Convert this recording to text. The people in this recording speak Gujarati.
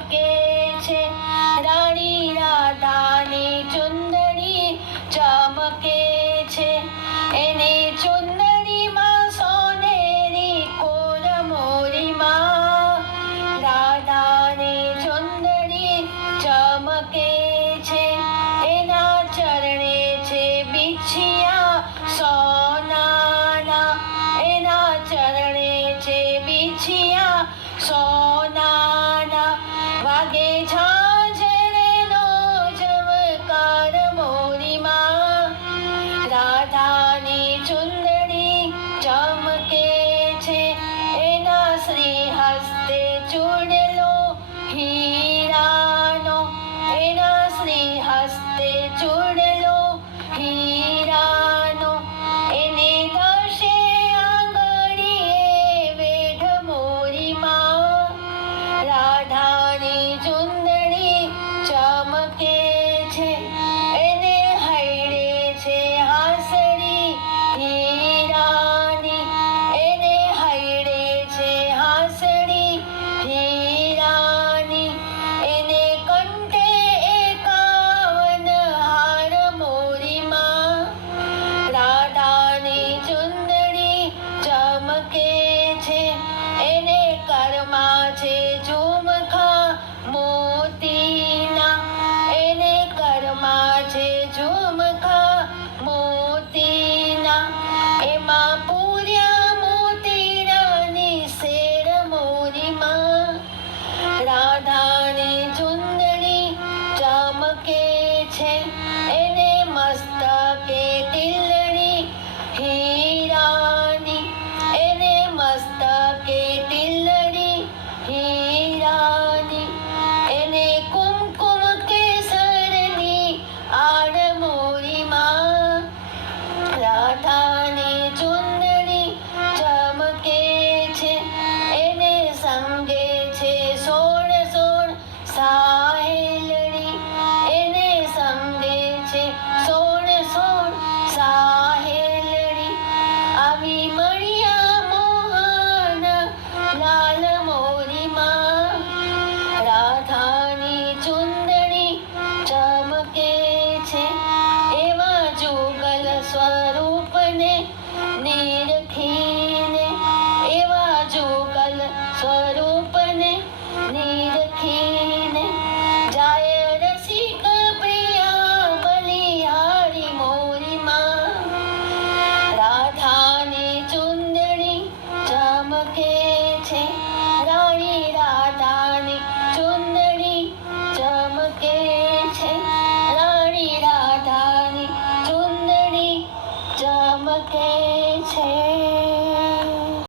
ચમકે છે, રાણી રાધાની ચુંદડી ચમકે છે, એની ચુંદડીમાં સોનેરી કોર મોરીમાં રાધાની ચુંદડી ચમકે છે, એના ચરણે છે બિછિયા સોનાના, એના ચરણે છે બિછિયા સોનાના, વાગે ઝાંઝરનો ઝબકાર મોરીમાં રાધાની ચુંદડી ચમકે છે, એના શ્રી હસ્તે ચૂડેલો